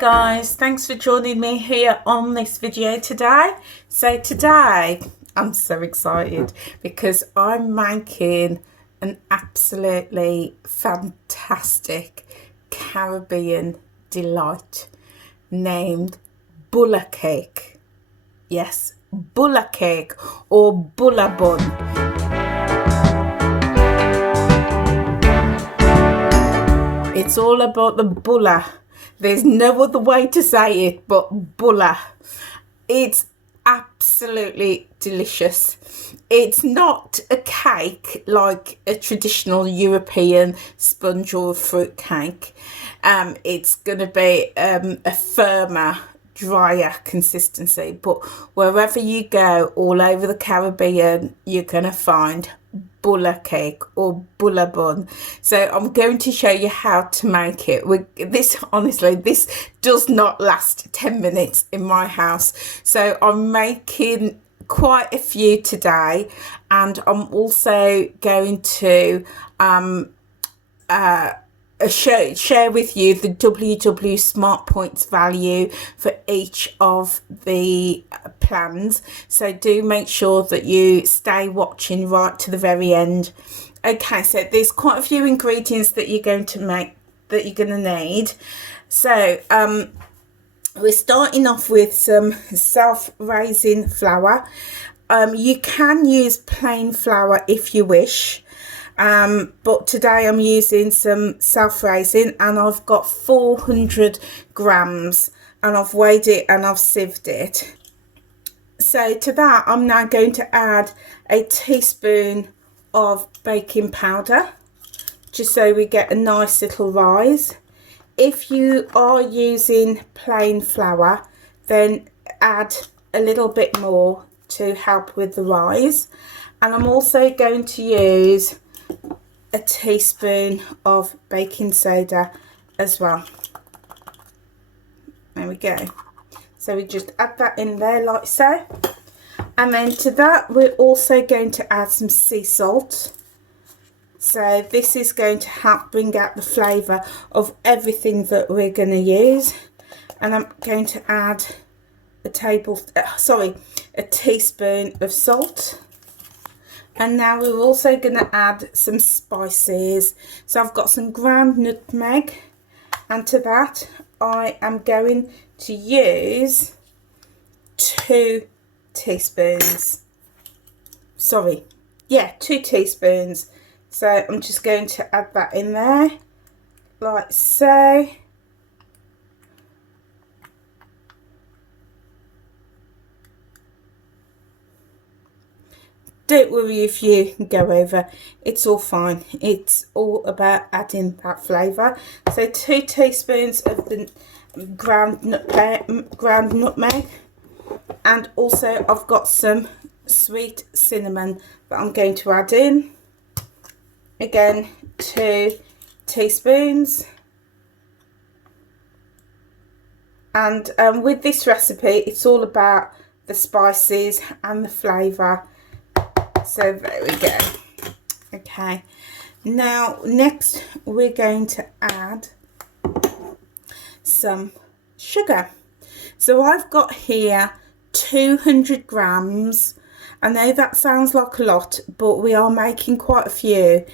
guys, thanks for joining me here on this video today. So today I'm so excited because I'm making an absolutely fantastic Caribbean delight named Bulla cake. Yes, Bulla cake or Bulla Bun. It's all about the bulla. There's no other way to say it but bulla. It's absolutely delicious. It's not a cake like a traditional European sponge or fruit cake. It's going to be a firmer, drier consistency. But wherever you go all over the Caribbean, you're going to find Bulla cake or Bulla bun. So I'm going to show you how to make it. Honestly, this does not last 10 minutes in my house. So I'm making quite a few today, and I'm also going to share with you the WW Smart Points value for each of the plans. So do make sure that you stay watching right to the very end. Okay, so there's quite a few ingredients that you're going to need. So we're starting off with some self-raising flour. You can use plain flour if you wish. But today I'm using some self-raising, and I've got 400 grams, and I've weighed it and I've sieved it. So to that I'm now going to add a teaspoon of baking powder, just so we get a nice little rise. If you are using plain flour, then add a little bit more to help with the rise. And I'm also going to use a teaspoon of baking soda as well. There we go. So we just add that in there like so. And then to that we're also going to add some sea salt. So this is going to help bring out the flavour of everything that we're going to use. And I'm going to add a teaspoon of salt. And now we're also going to add some spices. So I've got some ground nutmeg, and to that I am going to use 2 teaspoons. 2 teaspoons. So I'm just going to add that in there like so. Don't worry if you go over, it's all fine. It's all about adding that flavour. So 2 teaspoons of the ground nutmeg, and also I've got some sweet cinnamon that I'm going to add in. Again, 2 teaspoons. And with this recipe, it's all about the spices and the flavour. So there we go. Okay, now next we're going to add some sugar. So I've got here 200 grams. I know that sounds like a lot, but we are making quite a few.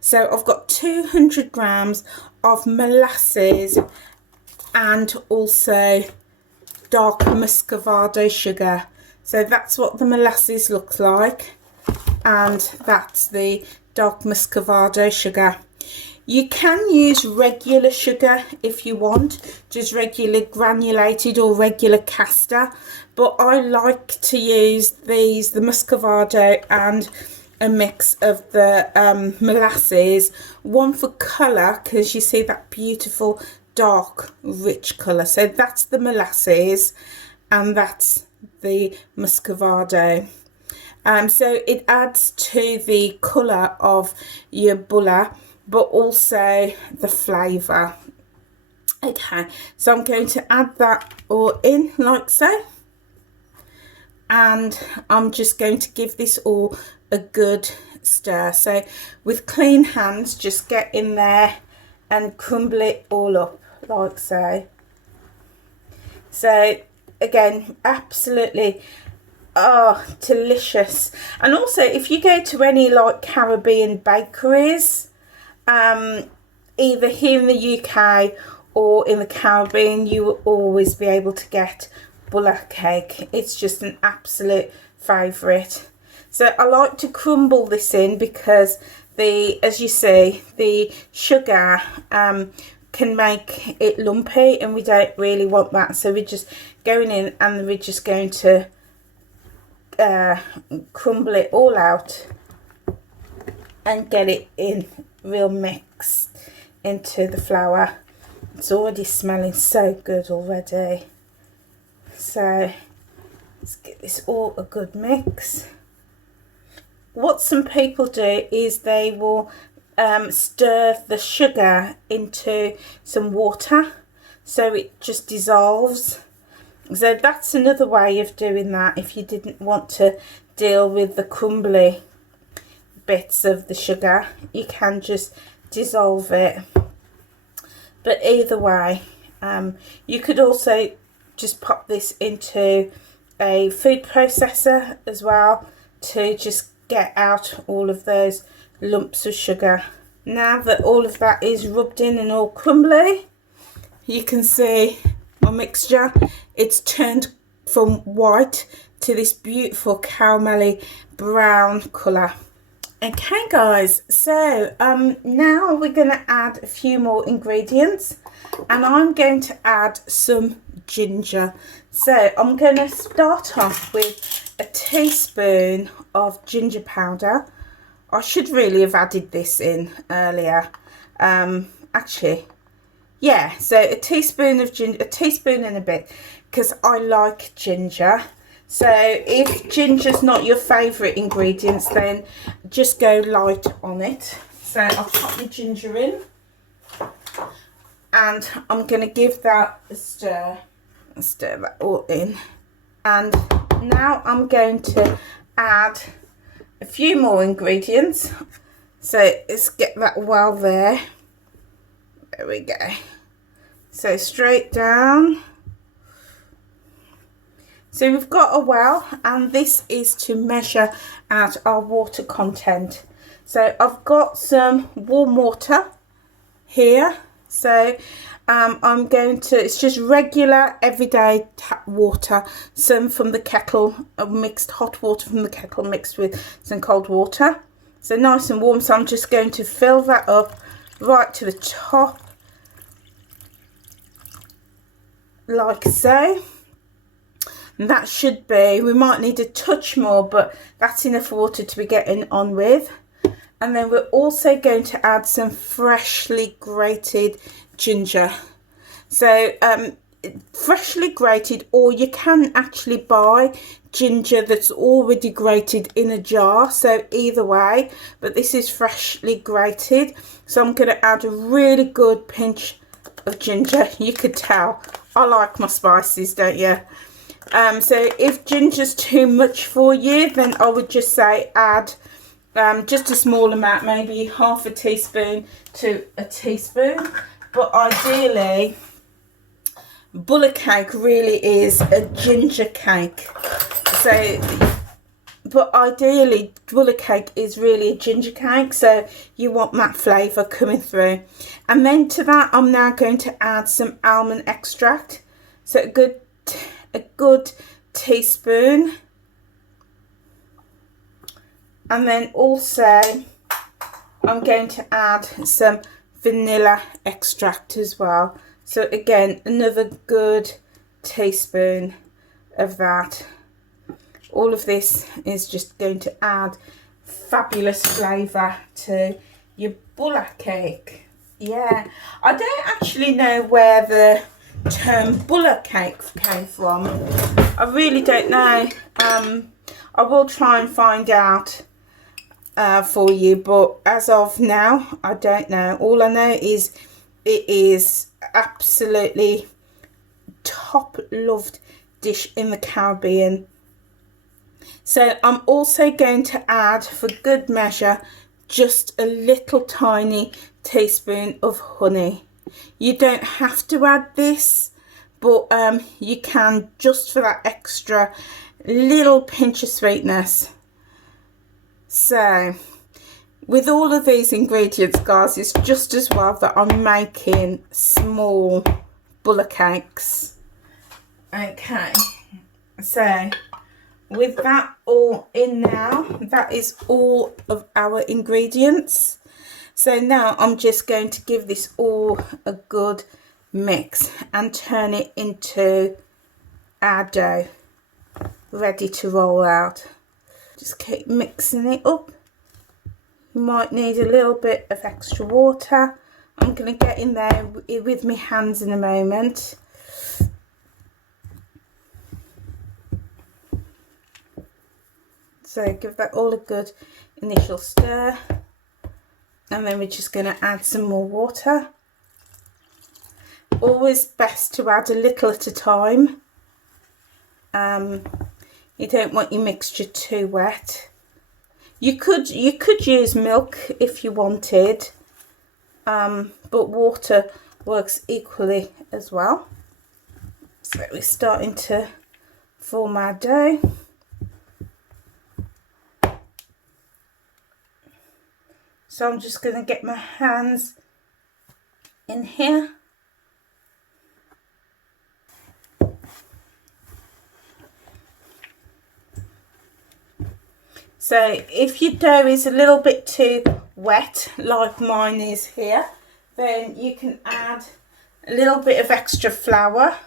So I've got 200 grams of molasses and also dark muscovado sugar. So that's what the molasses looks like, and that's the dark muscovado sugar. You can use regular sugar if you want, just regular granulated or regular caster, but I like to use the muscovado and a mix of the molasses, one for colour because you see that beautiful dark rich colour. So that's the molasses and that's the muscovado. So it adds to the colour of your bulla, but also the flavour. Okay, so I'm going to add that all in like so, and I'm just going to give this all a good stir. So with clean hands, just get in there and crumble it all up like so. So again, absolutely, oh, delicious. And also, if you go to any like Caribbean bakeries, either here in the UK or in the Caribbean, you will always be able to get bulla cake. It's just an absolute favourite. So I like to crumble this in because as you see, the sugar can make it lumpy, and we don't really want that. So we're just going in and we're just going to crumble it all out and get it in real mixed into the flour. It's already smelling so good already. So let's get this all a good mix. What some people do is they will stir the sugar into some water so it just dissolves. So that's another way of doing that if you didn't want to deal with the crumbly bits of the sugar. You can just dissolve it. But either way, you could also just pop this into a food processor as well to just get out all of those lumps of sugar. Now that all of that is rubbed in and all crumbly, you can see my mixture. It's turned from white to this beautiful caramelly brown colour. Okay guys, so now we're going to add a few more ingredients, and I'm going to add some ginger. So I'm going to start off with a teaspoon of ginger powder. I should really have added this in earlier. Actually, yeah, so a teaspoon of ginger, a teaspoon and a bit, because I like ginger. So if ginger's not your favourite ingredients, then just go light on it. So I'll pop the ginger in, and I'm going to give that a stir. I'll stir that all in. And now I'm going to add a few more ingredients. So let's get that well there. There we go. So straight down. So we've got a well, and this is to measure out our water content. So I've got some warm water here. So I'm going to, it's just regular everyday tap water, some from the kettle, mixed hot water from the kettle mixed with some cold water. So nice and warm. So I'm just going to fill that up right to the top, like so. And that should be, we might need a touch more, but that's enough water to be getting on with. And then we're also going to add some freshly grated ginger. So freshly grated, or you can actually buy ginger that's already grated in a jar. So either way, but this is freshly grated. So I'm going to add a really good pinch of ginger. You could tell I like my spices, don't you? So if ginger's too much for you, then I would just say add just a small amount, maybe half a teaspoon to a teaspoon. But ideally, bulla cake really is a ginger cake. So, but ideally, bulla cake is really a ginger cake. So you want that flavour coming through. And then to that, I'm now going to add some almond extract. So a good teaspoon, and then also I'm going to add some vanilla extract as well. So again, another good teaspoon of that. All of this is just going to add fabulous flavour to your bulla cake. Yeah, I don't actually know where the term bulla cake came from. I really don't know. I will try and find out for you, but as of now I don't know. All I know is it is absolutely top loved dish in the Caribbean. So I'm also going to add, for good measure, just a little tiny teaspoon of honey. You don't have to add this, but you can, just for that extra little pinch of sweetness. So with all of these ingredients, guys, it's just as well that I'm making small bulla cakes. Okay, so with that all in now, that is all of our ingredients. So now I'm just going to give this all a good mix and turn it into our dough ready to roll out. Just keep mixing it up. You might need a little bit of extra water. I'm going to get in there with my hands in a moment. So give that all a good initial stir, and then we're just going to add some more water. Always best to add a little at a time. You don't want your mixture too wet. You could use milk if you wanted, but water works equally as well. So we're starting to form our dough. So I'm just going to get my hands in here. So if your dough is a little bit too wet, like mine is here, then you can add a little bit of extra flour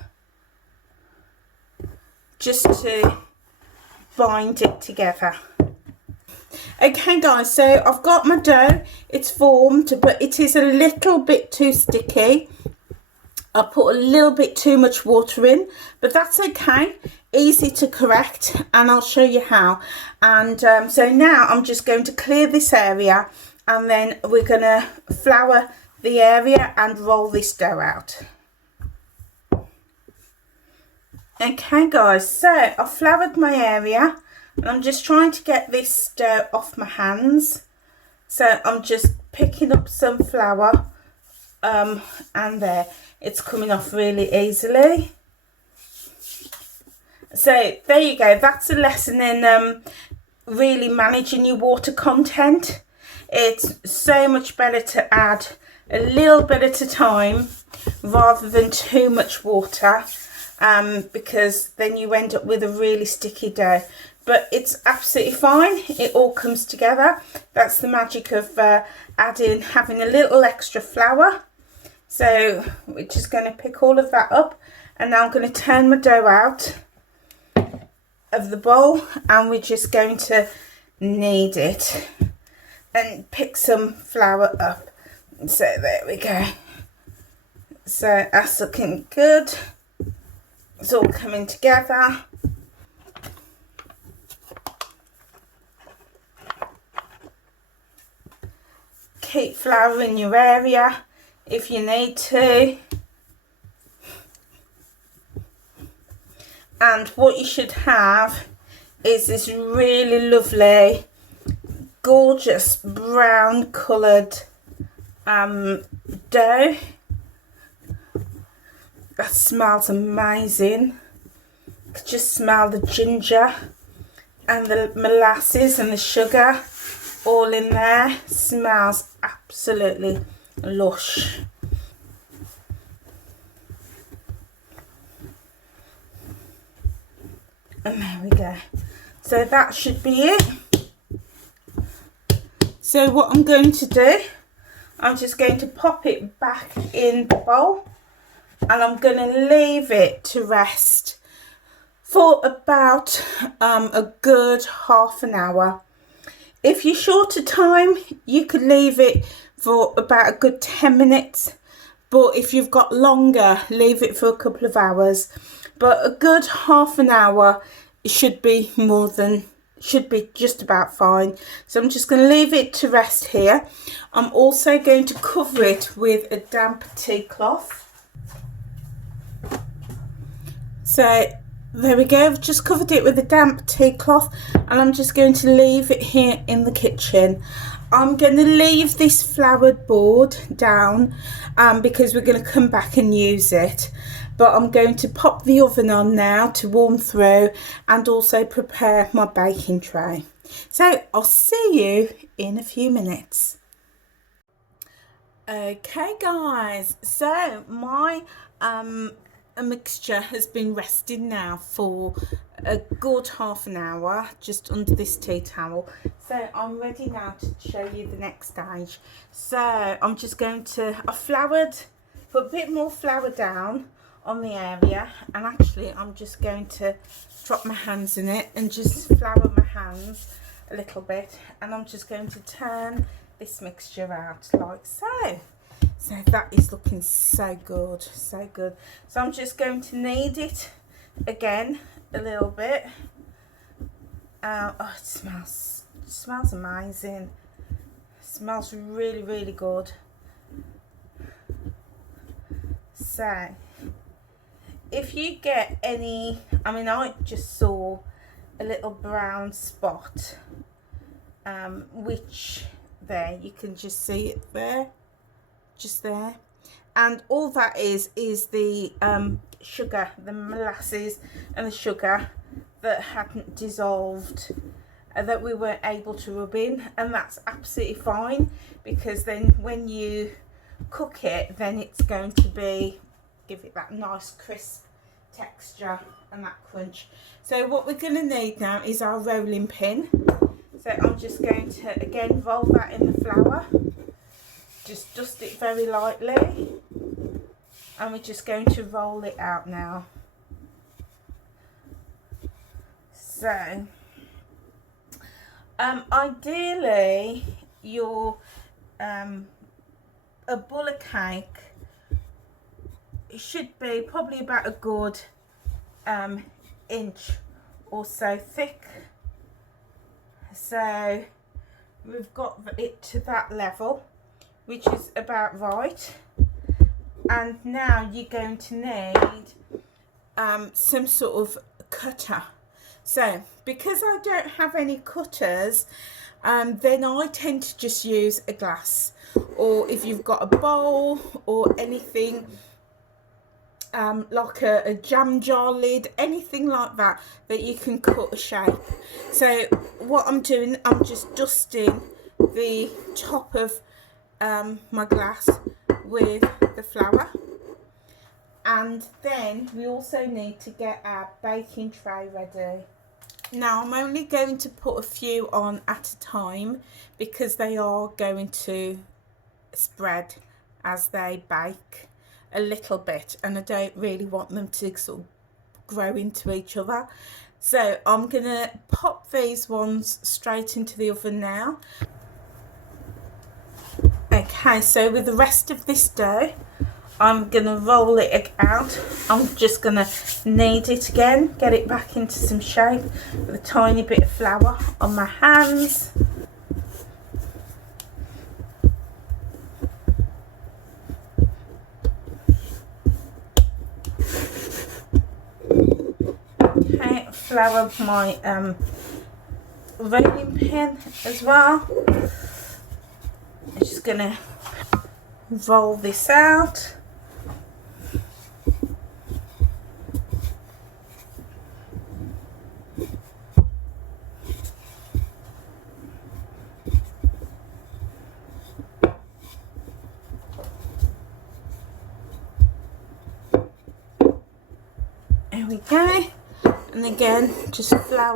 just to bind it together. Okay guys, so I've got my dough, it's formed, but it is a little bit too sticky. I put a little bit too much water in, but that's okay, easy to correct, and I'll show you how. And so now I'm just going to clear this area, and then we're going to flour the area and roll this dough out. Okay guys, so I've floured my area, and I'm just trying to get this dough off my hands. So I'm just picking up some flour, and there, it's coming off really easily. So there you go, that's a lesson in really managing your water content. It's so much better to add a little bit at a time rather than too much water, because then you end up with a really sticky dough. But it's absolutely fine, it all comes together. That's the magic of having a little extra flour. So we're just going to pick all of that up, and now I'm going to turn my dough out of the bowl, and we're just going to knead it and pick some flour up. So there we go. So that's looking good. It's all coming together. Keep flour in your area if you need to. And what you should have is this really lovely, gorgeous brown coloured dough. That smells amazing. You can just smell the ginger and the molasses and the sugar all in there. Smells absolutely lush. And there we go. So that should be it. So what I'm going to do, I'm just going to pop it back in the bowl, and I'm going to leave it to rest for about a good half an hour. If you're short of time, you could leave it for about a good 10 minutes. But if you've got longer, leave it for a couple of hours. But a good half an hour should be just about fine. So I'm just going to leave it to rest here. I'm also going to cover it with a damp tea cloth. So there we go, I've just covered it with a damp tea cloth, and I'm just going to leave it here in the kitchen. I'm going to leave this floured board down because we're going to come back and use it. but I'm going to pop the oven on now to warm through and also prepare my baking tray. So I'll see you in a few minutes. Okay guys, so my a mixture has been resting now for a good half an hour, just under this tea towel. So I'm ready now to show you the next stage. So I'm just going to, I floured, put a bit more flour down on the area, and actually I'm just going to drop my hands in it and just flour my hands a little bit, and I'm just going to turn this mixture out like so. So that is looking so good, so good. So I'm just going to knead it again a little bit. Oh, it smells amazing. It smells really, really good. So if you get any, I mean, I just saw a little brown spot, which there, you can just see it there. Just there, and all that is the sugar, the molasses and the sugar that hadn't dissolved, that we weren't able to rub in, and that's absolutely fine, because then when you cook it, then it's going to be, give it that nice crisp texture and that crunch. So what we're going to need now is our rolling pin. So I'm just going to again roll that in the flour. Just dust it very lightly, and we're just going to roll it out now. So ideally your a Bulla cake, it should be probably about a good inch or so thick. So we've got it to that level, which is about right. And now you're going to need some sort of cutter. So because I don't have any cutters, then I tend to just use a glass, or if you've got a bowl or anything, like a jam jar lid, anything like that, that you can cut a shape. So what I'm doing, I'm just dusting the top of my glass with the flour, and then we also need to get our baking tray ready. Now I'm only going to put a few on at a time, because they are going to spread as they bake a little bit, and I don't really want them to sort of grow into each other. So I'm gonna pop these ones straight into the oven now. Okay, so with the rest of this dough, I'm going to roll it out. I'm just going to knead it again, get it back into some shape with a tiny bit of flour on my hands. Okay, flour my rolling pin as well. I'm just going to roll this out. There we go. And again, just flour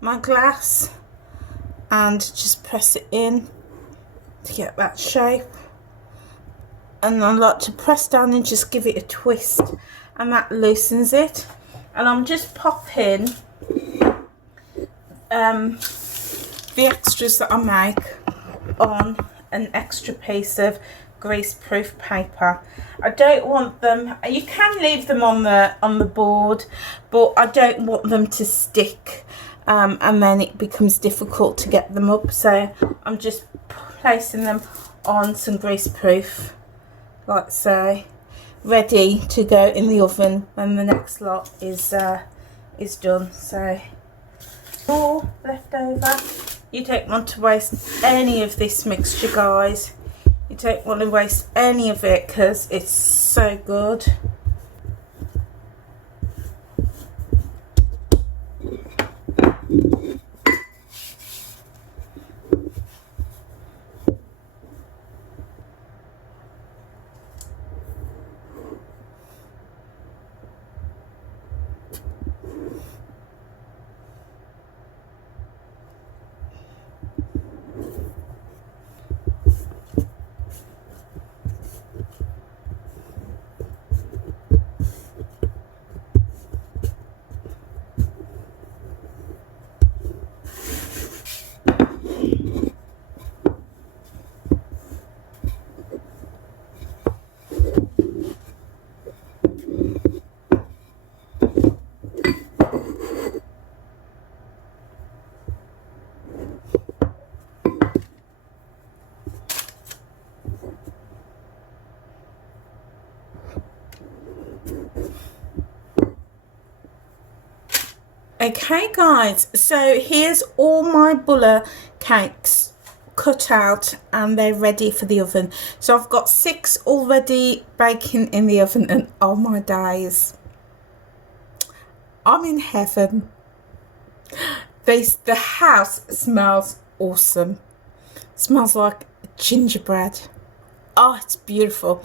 my glass and just press it in to get that shape. And I like to press down and just give it a twist, and that loosens it. And I'm just popping the extras that I make on an extra piece of grease-proof paper. I don't want them, you can leave them on the board, but I don't want them to stick, and then it becomes difficult to get them up. So I'm just placing them on some grease-proof, like so, ready to go in the oven when the next lot is done. So more left over. You don't want to waste any of this mixture, guys. You don't want to waste any of it because it's so good. Okay guys, so here's all my Bulla cakes cut out and they're ready for the oven. So I've got 6 already baking in the oven, and oh my days, I'm in heaven. The house smells awesome. It smells like gingerbread. Oh, it's beautiful.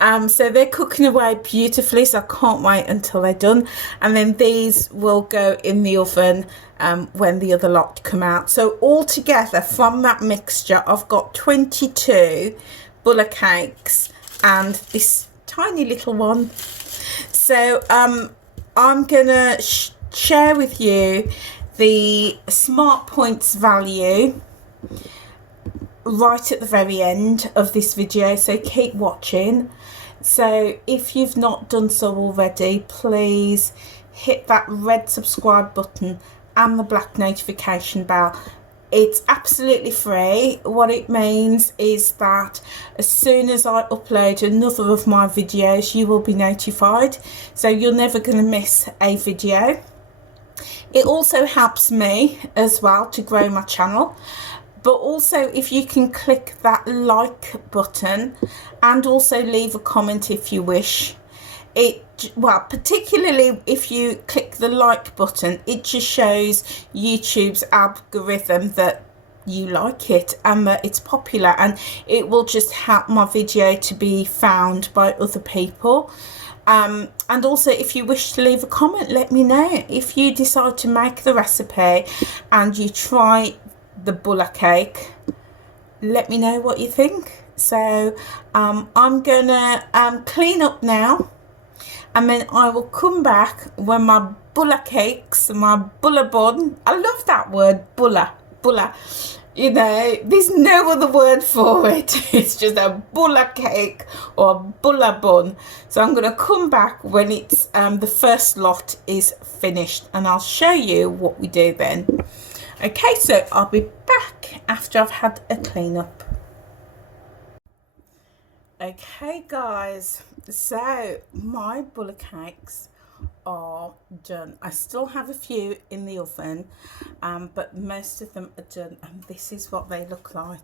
So they're cooking away beautifully, so I can't wait until they're done. And then these will go in the oven when the other lot come out. So altogether from that mixture, I've got 22 Bulla cakes and this tiny little one. So I'm gonna share with you the Smart Points value right at the very end of this video, so keep watching. So if you've not done so already, please hit that red subscribe button and the black notification bell. It's absolutely free. What it means is that as soon as I upload another of my videos, you will be notified, so you're never going to miss a video. It also helps me as well to grow my channel. But also, if you can click that like button and also leave a comment if you wish. Well, particularly if you click the like button, it just shows YouTube's algorithm that you like it and that it's popular, and it will just help my video to be found by other people. And also, if you wish to leave a comment, let me know. If you decide to make the recipe and you try the Bulla cake, let me know what you think. So I'm gonna clean up now, and then I will come back when my Bulla cakes, my Bulla Bun, I love that word, Bulla, you know, there's no other word for it. It's just a Bulla cake or a Bulla Bun. So I'm going to come back when it's the first lot is finished, and I'll show you what we do then. Okay, so I'll be back after I've had a clean up. Okay guys, so my Bulla cakes are done. I still have a few in the oven, but most of them are done, and this is what they look like.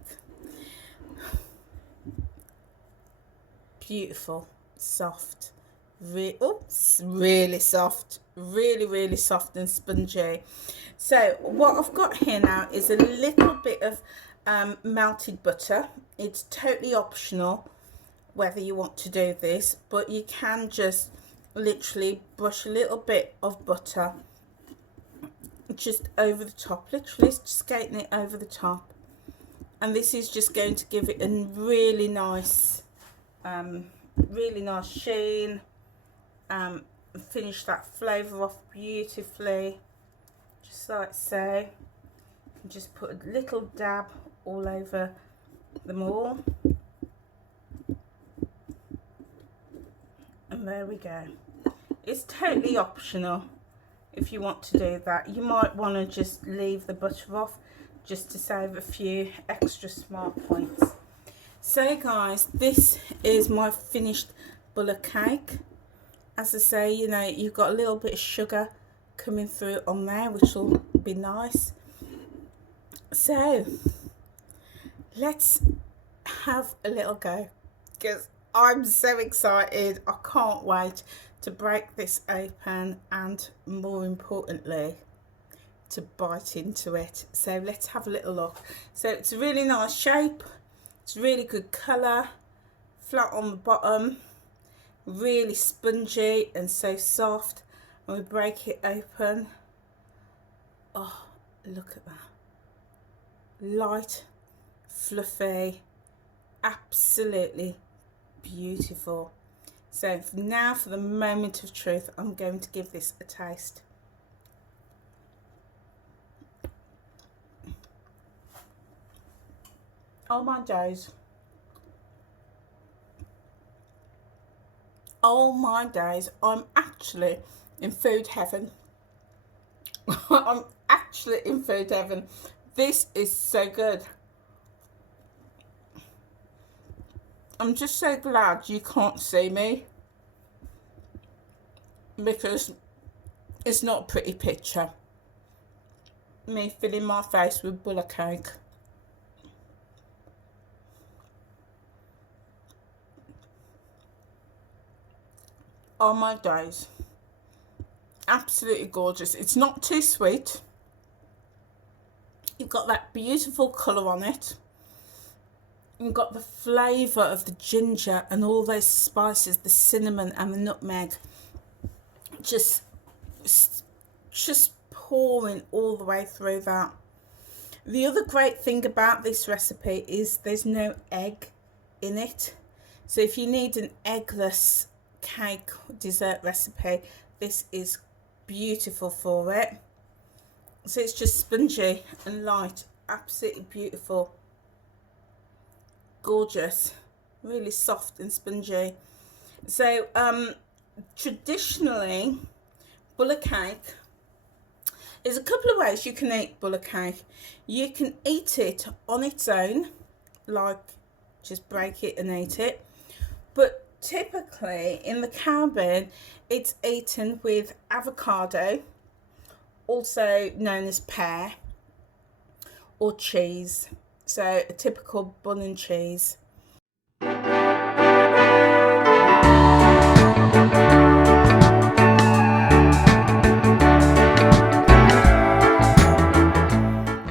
Beautiful, soft, really soft, really soft and spongy. So what I've got here now is a little bit of melted butter. It's totally optional whether you want to do this, but you can just literally brush a little bit of butter just over the top, literally skating it over the top, and this is just going to give it a really nice sheen, finish that flavour off beautifully, just like so. And just put a little dab all over them all, and there we go. It's totally optional if you want to do that. You might want to just leave the butter off just to save a few extra Smart Points. So guys, this is my finished Bulla cake. As I say, you know, you've got a little bit of sugar coming through on there, which will be nice. So let's have a little go, because I'm so excited. I can't wait to break this open, and more importantly to bite into it. So let's have a little look. So it's a really nice shape, it's really good colour, flat on the bottom, really spongy and so soft. And we break it open, oh look at that, light, fluffy, absolutely beautiful. So now for the moment of truth, I'm going to give this a taste. Oh my days. Oh my days, I'm actually in food heaven. I'm actually in food heaven. This is so good. I'm just so glad you can't see me, because it's not a pretty picture. me filling my face with bulla cake. Oh my days. Absolutely gorgeous. It's not too sweet. You've got that beautiful colour on it. You've got the flavour of the ginger and all those spices, the cinnamon and the nutmeg. Just pouring all the way through that. The other great thing about this recipe is there's no egg in it. So if you need an eggless cake dessert recipe, this is beautiful for it. So it's just spongy and light, absolutely beautiful, gorgeous, really soft and spongy. So traditionally, bulla cake, there's a couple of ways you can eat bulla cake. You can eat it on its own, like just break it and eat it. But typically in the Caribbean, it's eaten with avocado, also known as pear, or cheese. So a typical bun and cheese.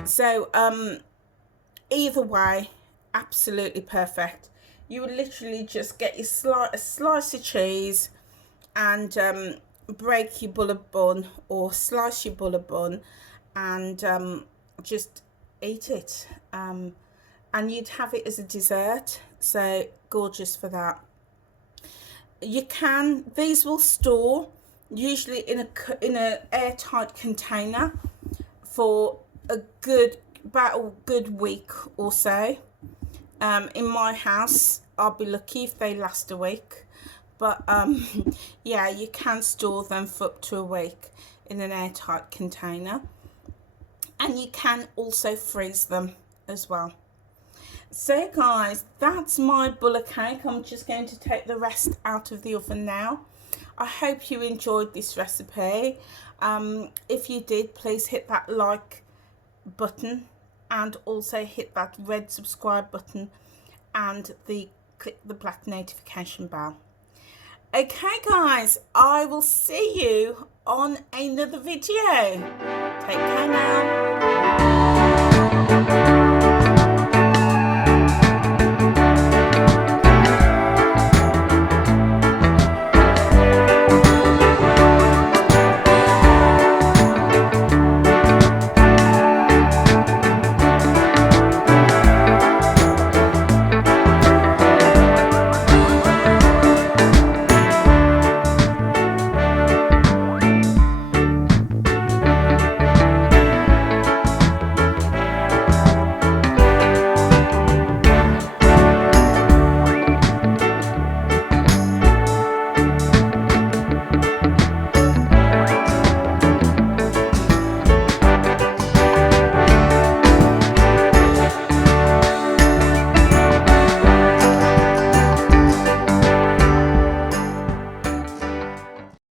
So either way, absolutely perfect. You would literally just get your a slice of cheese and break your bulla bun or slice your bulla bun and just eat it. And you'd have it as a dessert. So gorgeous for that. These will store usually in a airtight container for about a good week or so. In my house, I'll be lucky if they last a week, but yeah, you can store them for up to a week in an airtight container, and you can also freeze them as well. So guys, that's my bulla cake. I'm just going to take the rest out of the oven now. I hope you enjoyed this recipe. If you did, please hit that like button and also hit that red subscribe button and click the black notification bell. Okay guys, I will see you on another video. Take care now.